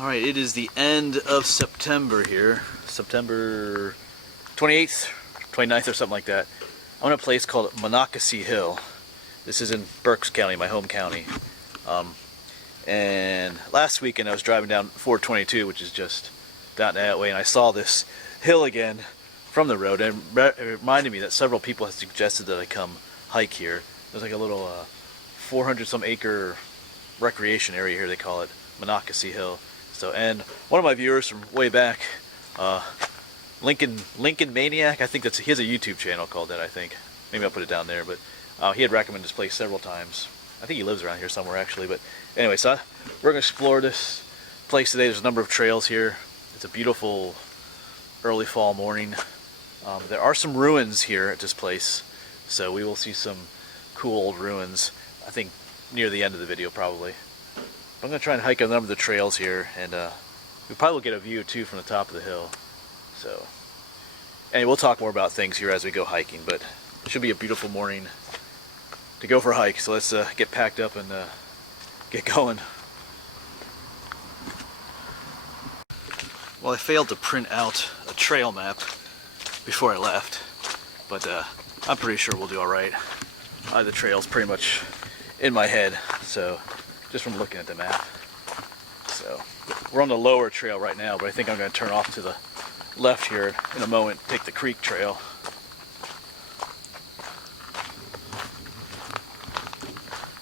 Alright, it is the end of September here. September 28th, 29th or something like that. I'm in a place called Monocacy Hill. This is in Berks County, my home county. And last weekend I was driving down 422, which is just down that way, and I saw this hill again from the road, and it reminded me that several people had suggested that I come hike here. There's like a little 400 some acre recreation area here, they call it, Monocacy Hill. So, and one of my viewers from way back, Lincoln Maniac, I think he has a YouTube channel called that, I think. Maybe I'll put it down there, but he had recommended this place several times. I think he lives around here somewhere actually, but anyway, so we're going to explore this place today. There's a number of trails here. It's a beautiful early fall morning. There are some ruins here at this place, so we will see some cool old ruins, I think near the end of the video probably. I'm going to try and hike a number of the trails here, and we probably will get a view too from the top of the hill. So, anyway, we'll talk more about things here as we go hiking, but it should be a beautiful morning to go for a hike. So let's get packed up and get going. Well, I failed to print out a trail map before I left, but I'm pretty sure we'll do alright. The trail's pretty much in my head, so just from looking at the map. So we're on the lower trail right now, but I think I'm going to turn off to the left here in a moment, take the creek trail.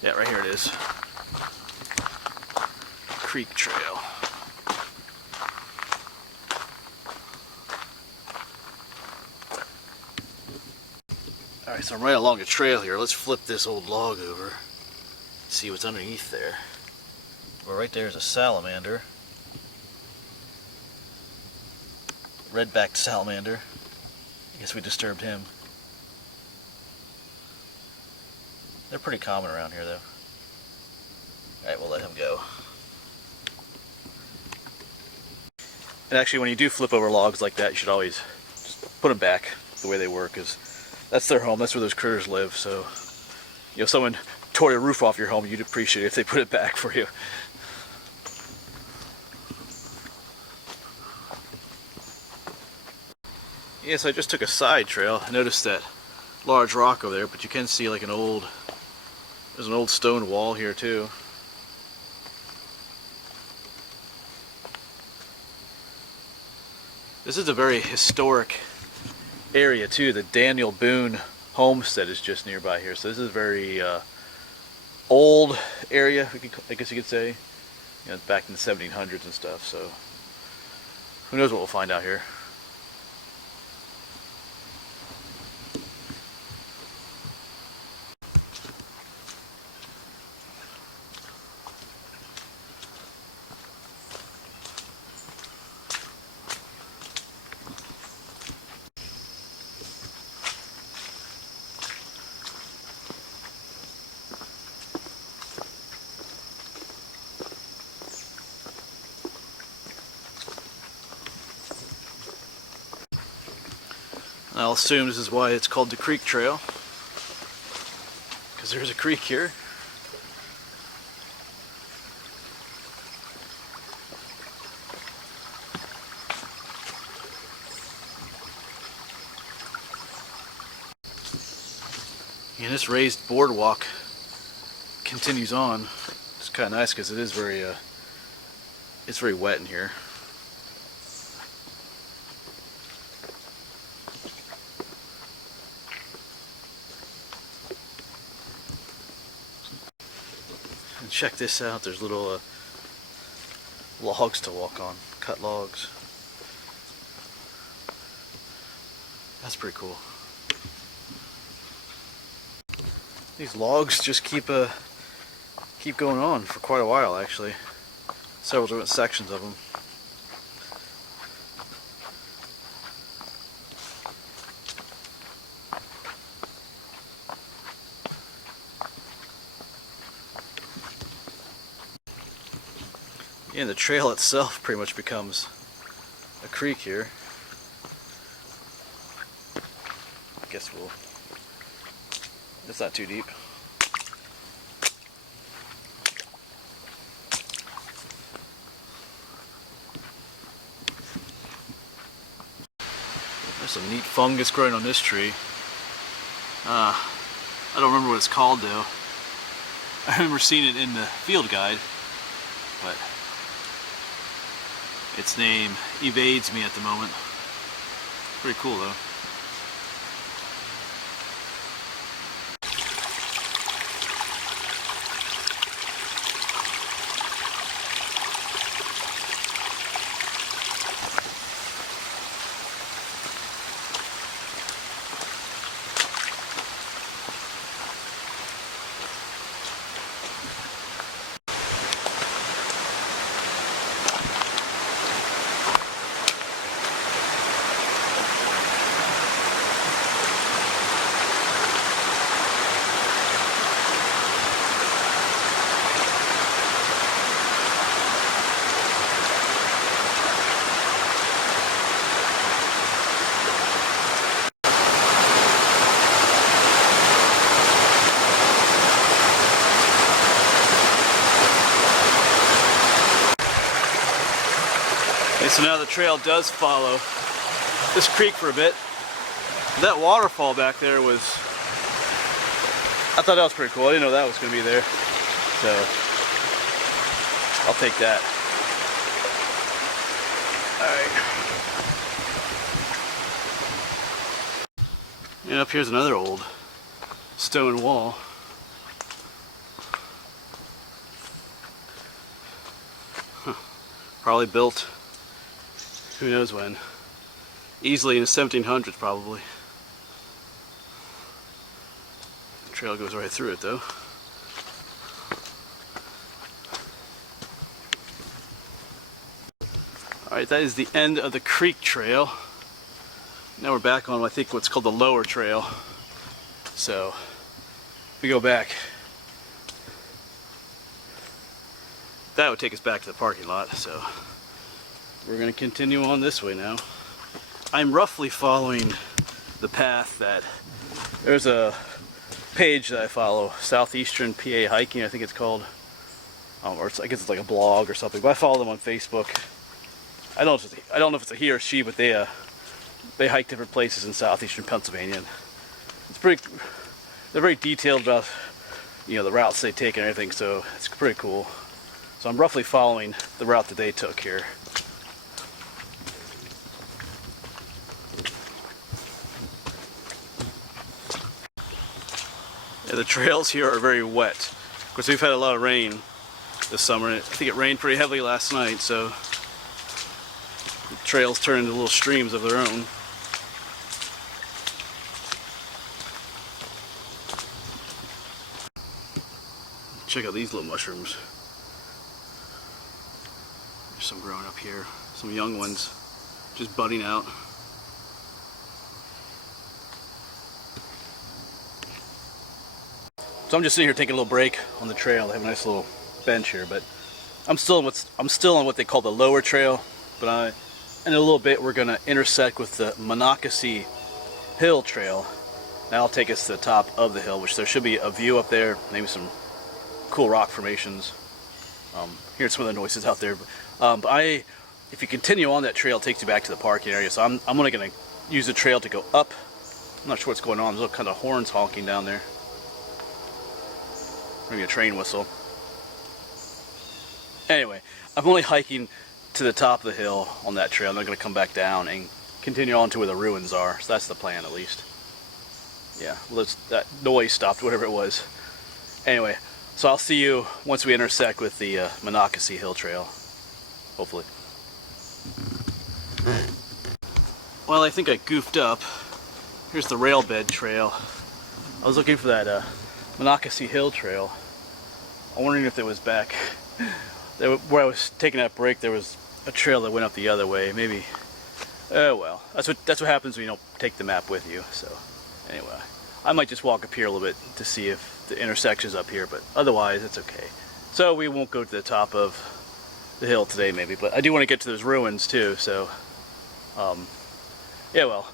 Yeah, right here it is. Creek trail. Alright, so I'm right along the trail here. Let's flip this old log over. See what's underneath there. Well, right there is a salamander. Red-backed salamander. I guess we disturbed him. They're pretty common around here, though. Alright, we'll let him go. And actually, when you do flip over logs like that, you should always just put them back the way they were, because that's their home. That's where those critters live. So, you know, if someone tore the roof off your home, you'd appreciate it if they put it back for you. Yes, I just took a side trail. I noticed that large rock over there, but you can see like there's an old stone wall here too. This is a very historic area too. The Daniel Boone homestead is just nearby here, so this is a very old area, I guess you could say. You know, back in the 1700s and stuff, so who knows what we'll find out here. I'll assume this is why it's called the Creek Trail, because there's a creek here. And this raised boardwalk continues on. It's kind of nice because it is it's very wet in here. And check this out, there's little logs to walk on, cut logs. That's pretty cool. These logs just keep going on for quite a while actually. Several different sections of them. Yeah, and the trail itself pretty much becomes a creek here. I guess it's not too deep. There's some neat fungus growing on this tree. I don't remember what it's called though. I remember seeing it in the field guide, but its name evades me at the moment. Pretty cool though. So now the trail does follow this creek for a bit. That waterfall back there was, I thought that was pretty cool. I didn't know that was going to be there. So I'll take that. Alright. And up here's another old stone wall. Probably built who knows when. Easily in the 1700s probably. The trail goes right through it though. Alright, that is the end of the creek trail. Now we're back on I think what's called the lower trail. So if we go back, that would take us back to the parking lot, so we're going to continue on this way now. I'm roughly following the path that, there's a page that I follow, Southeastern PA Hiking, I think it's called, or I guess it's like a blog or something, but I follow them on Facebook. I don't know if it's a he or she, but they hike different places in southeastern Pennsylvania. And they're very detailed about, you know, the routes they take and everything, so it's pretty cool. So I'm roughly following the route that they took here. Yeah, the trails here are very wet. Of course, we've had a lot of rain this summer. I think it rained pretty heavily last night, so the trails turn into little streams of their own. Check out these little mushrooms. There's some growing up here, some young ones just budding out. So I'm just sitting here taking a little break on the trail. They have a nice little bench here, but I'm still on what they call the lower trail. But in a little bit we're going to intersect with the Monocacy hill trail. That'll take us to the top of the hill, which there should be a view up there, maybe some cool rock formations. Hearing some of the noises out there. But if you continue on that trail, it takes you back to the parking area. So I'm only going to use the trail to go up. I'm not sure what's going on. There's all kind of horns honking down there. Maybe a train whistle. Anyway, I'm only hiking to the top of the hill on that trail. I'm not going to come back down and continue on to where the ruins are. So that's the plan, at least. Yeah, that noise stopped, whatever it was. Anyway, so I'll see you once we intersect with the Monocacy Hill Trail. Hopefully. Well, I think I goofed up. Here's the rail bed trail. I was looking for that Monocacy Hill Trail. I'm wondering if it was back where I was taking that break. There was a trail that went up the other way. Maybe. Oh well, that's what happens when you don't take the map with you. So anyway, I might just walk up here a little bit to see if the intersection's up here, but otherwise it's okay. So we won't go to the top of the hill today, maybe, but I do want to get to those ruins too. So yeah, well,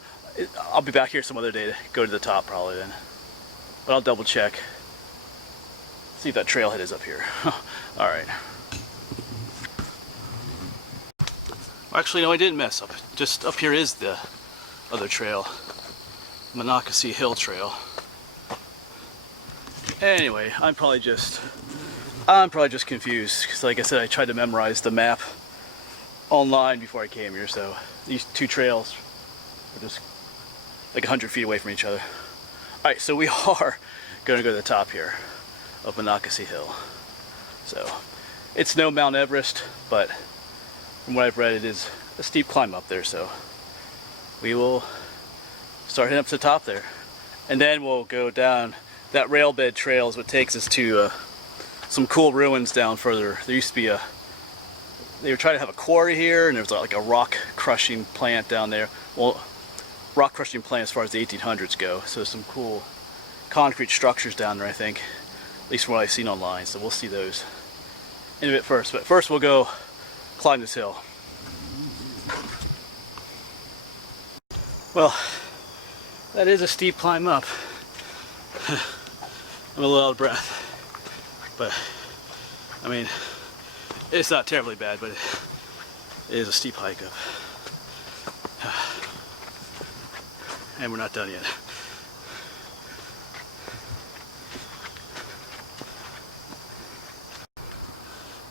I'll be back here some other day to go to the top probably then. But I'll double check. See if that trailhead is up here. Alright. Actually, no, I didn't mess up. Just up here is the other trail, Monocacy Hill Trail. Anyway, I'm probably just confused because, like I said, I tried to memorize the map online before I came here. So these two trails are just like 100 feet away from each other. All right, so we are going to go to the top here of Monocacy Hill. So it's no Mount Everest, but from what I've read, it is a steep climb up there. So we will start heading up to the top there, and then we'll go down. That rail bed trail is what takes us to some cool ruins down further. There used to be they were trying to have a quarry here, and there was like a rock crushing plant down there. Well, rock crushing plant as far as the 1800s go. So there's some cool concrete structures down there, I think, at least from what I've seen online. So we'll see those in a bit first. But first we'll go climb this hill. Well, that is a steep climb up. I'm a little out of breath, but I mean, it's not terribly bad, but it is a steep hike up. And we're not done yet.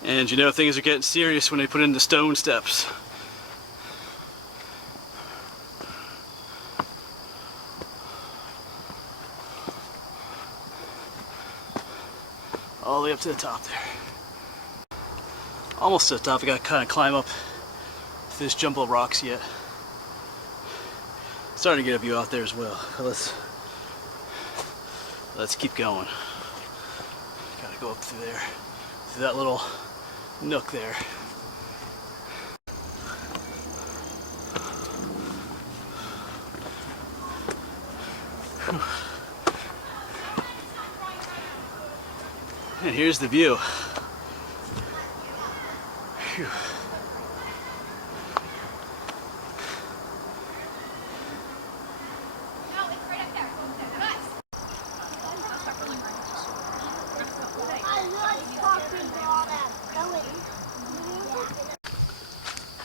And you know, things are getting serious when they put in the stone steps. All the way up to the top there. Almost to the top. I gotta kind of climb up this jumbo of rocks yet. Starting to get a view out there as well. Let's keep going. Gotta go up through there, through that little nook there. Whew. And here's the view. Whew.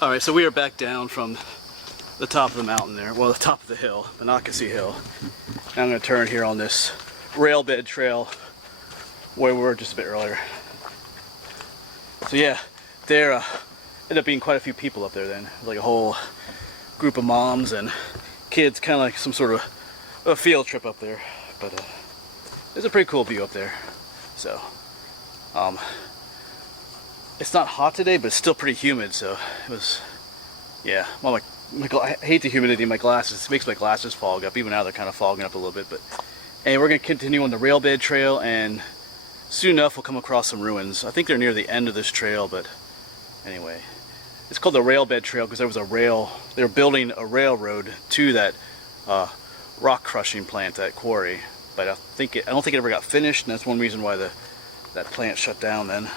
Alright, so we are back down from the top of the mountain there, well, the top of the hill, Monocacy Hill. Now I'm going to turn here on this rail bed trail where we were just a bit earlier. So yeah, there ended up being quite a few people up there then. Like a whole group of moms and kids, kind of like some sort of a field trip up there. But it's a pretty cool view up there. So, it's not hot today, but it's still pretty humid, so it was, yeah. Well, I hate the humidity in my glasses. It makes my glasses fog up. Even now they're kind of fogging up a little bit. But and we're going to continue on the rail bed trail, and soon enough we'll come across some ruins. I think they're near the end of this trail, but anyway. It's called the rail bed trail because there was a rail, they were building a railroad to that rock crushing plant, that quarry. But I don't think it ever got finished, and that's one reason why that plant shut down then.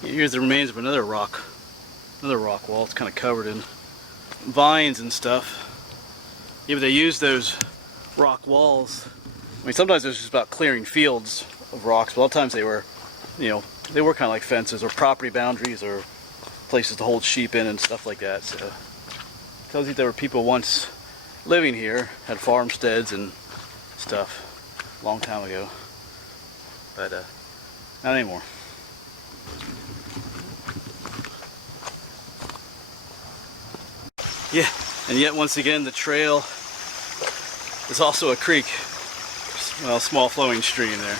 Here's the remains of another rock wall. It's kind of covered in vines and stuff. Yeah, but they use those rock walls. I mean, sometimes it was just about clearing fields of rocks. But a lot of times they were, you know, they were kind of like fences or property boundaries or places to hold sheep in and stuff like that. So it tells you there were people once living here, had farmsteads and stuff a long time ago. But not anymore. Yeah, and yet once again the trail is also a creek, well, a small flowing stream there.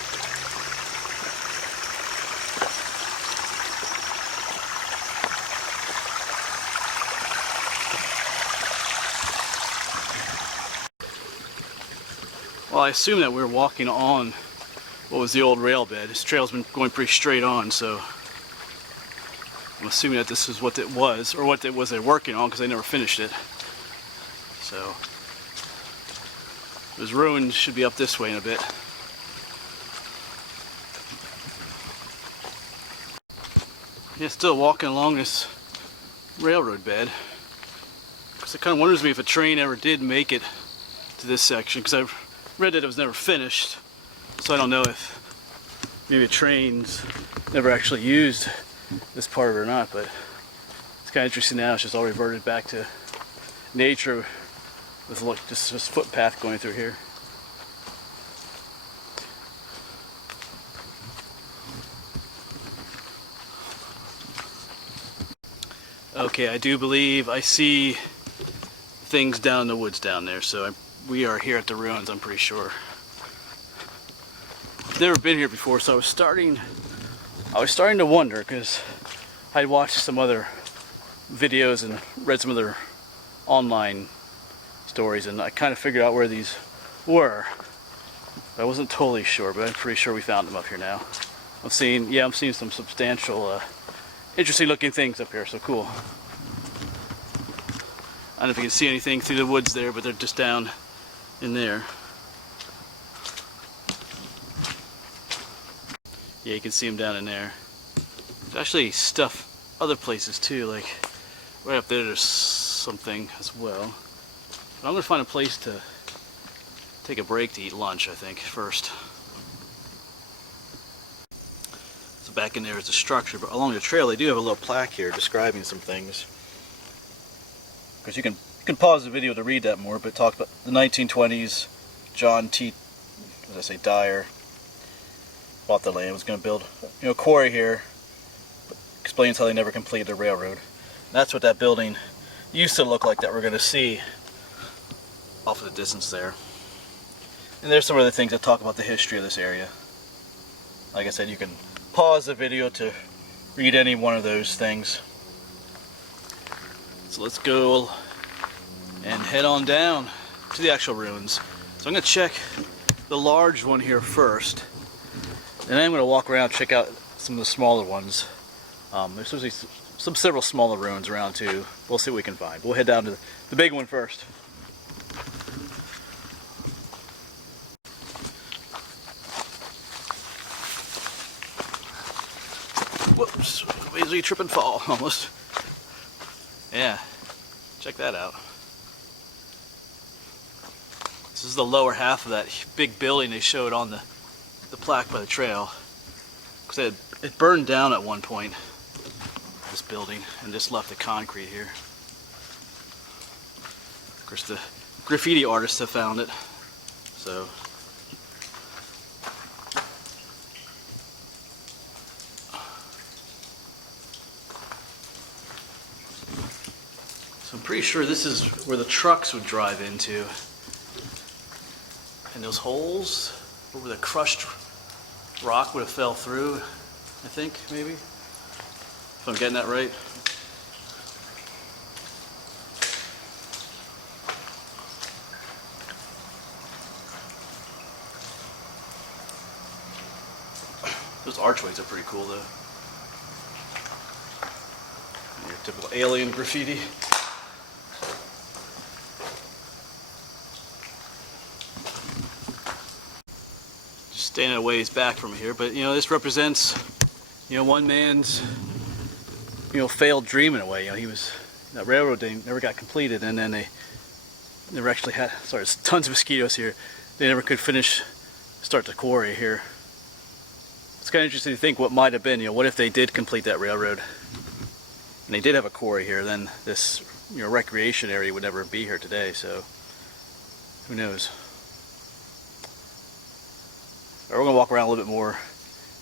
Well, I assume that we're walking on what was the old rail bed. This trail's been going pretty straight on, so I'm assuming that this is what it was, or what it was they're working on, because they never finished it. So, those ruins should be up this way in a bit. Yeah, still walking along this railroad bed. Because it kind of wonders me if a train ever did make it to this section, because I've read that it was never finished, so I don't know if maybe trains never actually used this part of it or not, but it's kind of interesting now. It's just all reverted back to nature with like just this footpath going through here. Okay, I do believe I see things down in the woods down there, so we are here at the ruins, I'm pretty sure. I've never been here before, so I was starting to wonder, because I'd watched some other videos and read some other online stories, and I kind of figured out where these were. I wasn't totally sure, but I'm pretty sure we found them up here now. I'm seeing some substantial, interesting looking things up here, so cool. I don't know if you can see anything through the woods there, but they're just down in there. Yeah, you can see them down in there. There's actually stuff other places too, like right up there's something as well. But I'm gonna find a place to take a break to eat lunch, I think, first. So back in there is a structure, but along the trail they do have a little plaque here describing some things. Because you can pause the video to read that more, but it talks about the 1920s, John T. Dyer bought the land, was going to build a quarry here. Explains how they never completed a railroad. That's what that building used to look like that we're going to see off in the distance there. And there's some other things that talk about the history of this area. Like I said, you can pause the video to read any one of those things. So let's go and head on down to the actual ruins. So I'm going to check the large one here first. And then I'm going to walk around and check out some of the smaller ones. There's usually several smaller ruins around too. We'll see what we can find. We'll head down to the big one first. Whoops, easily trip and fall almost. Yeah, check that out. This is the lower half of that big building they showed on the plaque by the trail. Because it burned down at one point, this building, and just left the concrete here. Of course, the graffiti artists have found it, so. So I'm pretty sure this is where the trucks would drive into. And those holes where the crushed rock would have fell through, I think, maybe. If I'm getting that right. Those archways are pretty cool though. Your typical alien graffiti. Staying a ways back from here, but this represents one man's failed dream in a way. That railroad thing never got completed, and then they never actually had, sorry, there's tons of mosquitoes here, they never could start the quarry here. It's kind of interesting to think what might have been. What if they did complete that railroad and they did have a quarry here? Then this recreation area would never be here today, so who knows. We're going to walk around a little bit more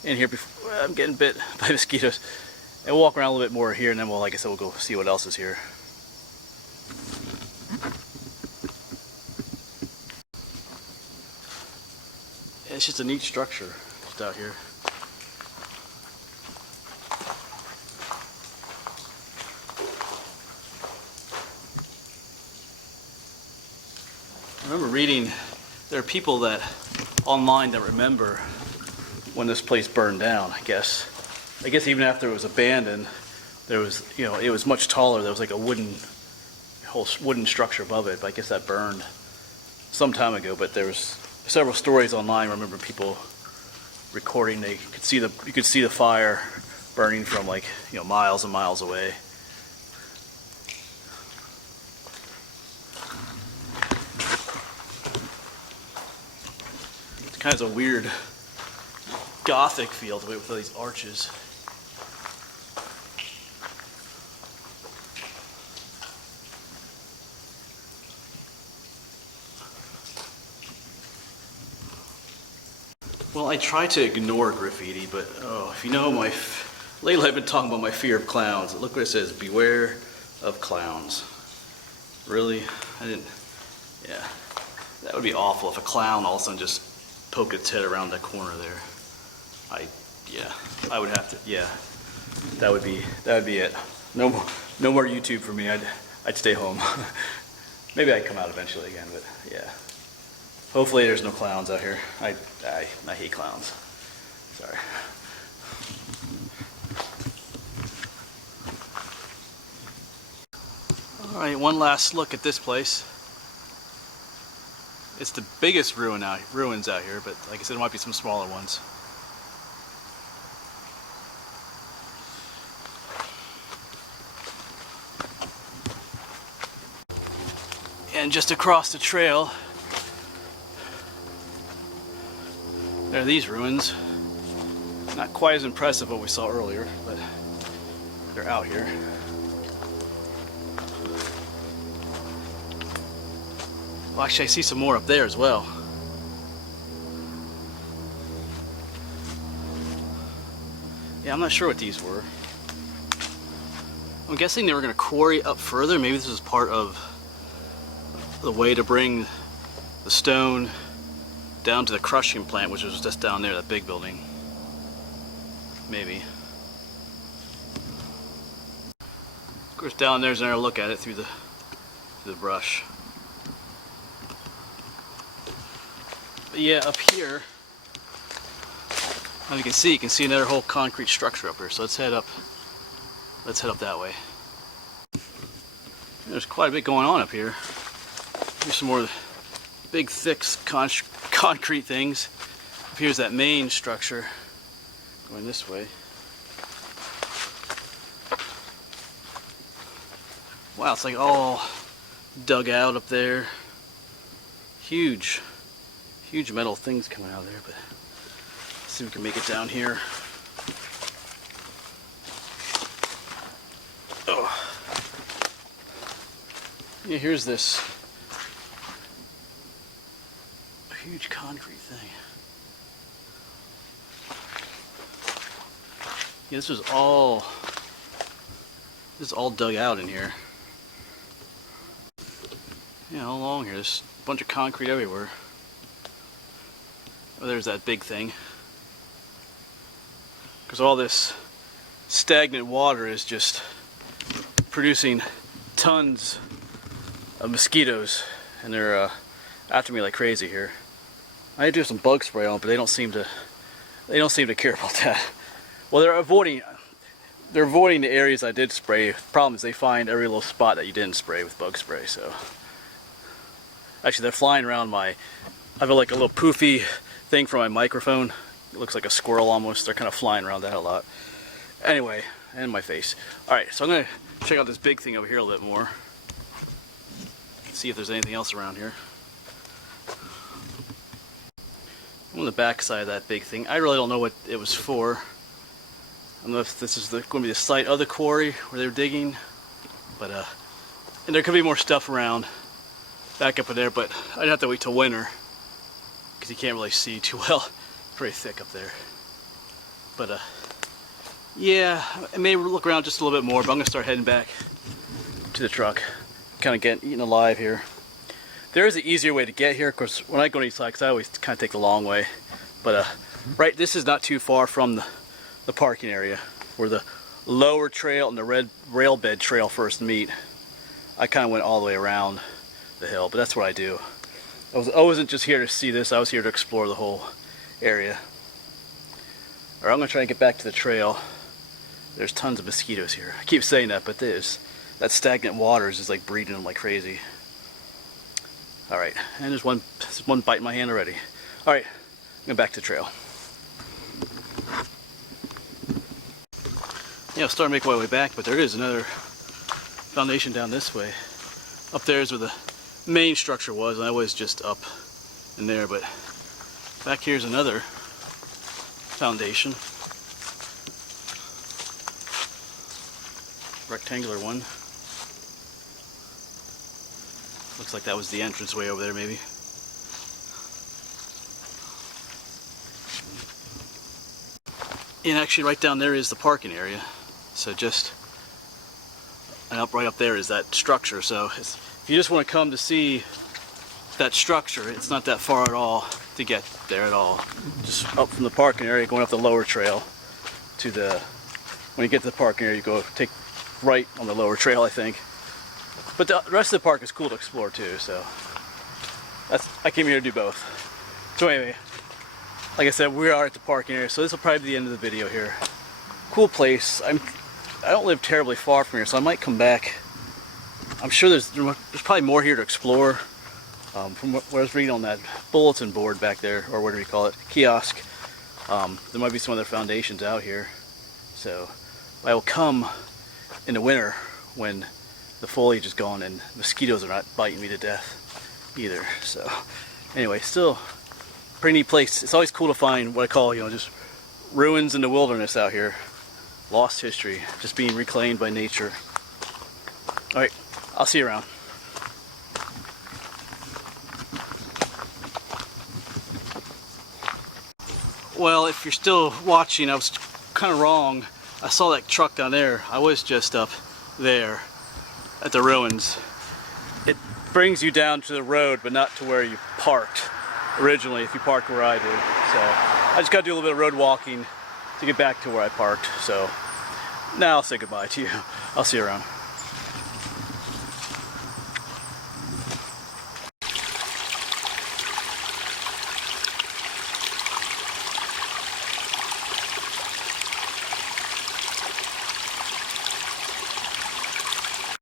in here before I'm getting bit by mosquitoes. And we'll walk around a little bit more here, and then like I said, we'll go see what else is here. It's just a neat structure just out here. I remember reading there are people online that remember when this place burned down. I guess even after it was abandoned, there was it was much taller. There was like a whole wooden structure above it. But I guess that burned some time ago. But there was several stories online. I remember people recording. You could see the fire burning from miles and miles away. Kind of a weird Gothic feel to it with all these arches. Well, I try to ignore graffiti, but if you know lately I've been talking about my fear of clowns. Look what it says, beware of clowns. Really? I didn't, yeah. That would be awful if a clown all of a sudden just poked its head around that corner there. I would have to, yeah. That would be it. No more YouTube for me. I'd stay home. Maybe I'd come out eventually again, but yeah. Hopefully there's no clowns out here. I hate clowns. Sorry. All right, one last look at this place. It's the biggest ruins out here, but like I said, there might be some smaller ones. And just across the trail, there are these ruins. Not quite as impressive what we saw earlier, but they're out here. Well, actually, I see some more up there as well. Yeah, I'm not sure what these were. I'm guessing they were going to quarry up further. Maybe this was part of the way to bring the stone down to the crushing plant, which was just down there, that big building. Maybe. Of course, down there's another look at it through the brush. But yeah, up here, as you can see another whole concrete structure up here. So let's head up that way. There's quite a bit going on up here. Here's some more big, thick concrete things. Up here's that main structure going this way. Wow, it's like all dug out up there. Huge metal things coming out of there, but let's see if we can make it down here. Oh. Yeah, here's this huge concrete thing. Yeah, this is all dug out in here. Yeah, all along here, there's a bunch of concrete everywhere. Oh, there's that big thing. Because all this stagnant water is just producing tons of mosquitoes, and they're after me like crazy here. I do some bug spray on, but they don't seem to care about that. Well, they're avoiding the areas I did spray. The problem is they find every little spot that you didn't spray with bug spray. So actually, they're flying around I have like a little poofy thing for my microphone. It looks like a squirrel almost. They're kind of flying around that a lot. Anyway, and my face. All right, so I'm gonna check out this big thing over here a little bit more. See if there's anything else around here. On the back side of that big thing, I really don't know what it was for. I don't know if this is going to be the site of the quarry where they're digging, but and there could be more stuff around back up in there, but I'd have to wait till winter because you can't really see too well. It's pretty thick up there. But yeah, I may look around just a little bit more, but I'm gonna start heading back to the truck. Kind of getting eaten alive here. There is an easier way to get here. Of course, when I go to these sites, I always kind of take the long way. But right, this is not too far from the parking area where the lower trail and the red rail bed trail first meet. I kind of went all the way around the hill, but that's what I do. I wasn't just here to see this. I was here to explore the whole area. All right, I'm gonna try and get back to the trail. There's tons of mosquitoes here. I keep saying that, but that stagnant water is just like breeding them like crazy. All right, and there's one bite in my hand already. All right, I'm going back to the trail. Yeah, I'm starting to make my way back, but there is another foundation down this way. Up there is where the main structure was, and I was just up in there, but Back here's another foundation. Rectangular one. Looks like that was the entranceway over there, maybe. And actually right down there is the parking area. So just, and right up there is that structure. So if you just want to come to see that structure, it's not that far at all to get there at all. Just up from the parking area, going up the lower trail to the, when you get to the parking area, you go take right on the lower trail, I think. But the rest of the park is cool to explore too, so I came here to do both. So anyway, like I said, we are at the parking area, so this will probably be the end of the video here. Cool place. I don't live terribly far from here, so I might come back. I'm sure there's probably more here to explore. From what I was reading on that bulletin board back there, or whatever you call it, kiosk, there might be some other foundations out here. So I will come in the winter when the foliage is gone and mosquitoes are not biting me to death either. So anyway, still pretty neat place. It's always cool to find what I call, just ruins in the wilderness out here. Lost history, just being reclaimed by nature. Alright, I'll see you around. Well, if you're still watching, I was kind of wrong. I saw that truck down there. I was just up there at the ruins. It brings you down to the road, but not to where you parked originally, if you parked where I did. So I just got to do a little bit of road walking to get back to where I parked. So now I'll say goodbye to you. I'll see you around.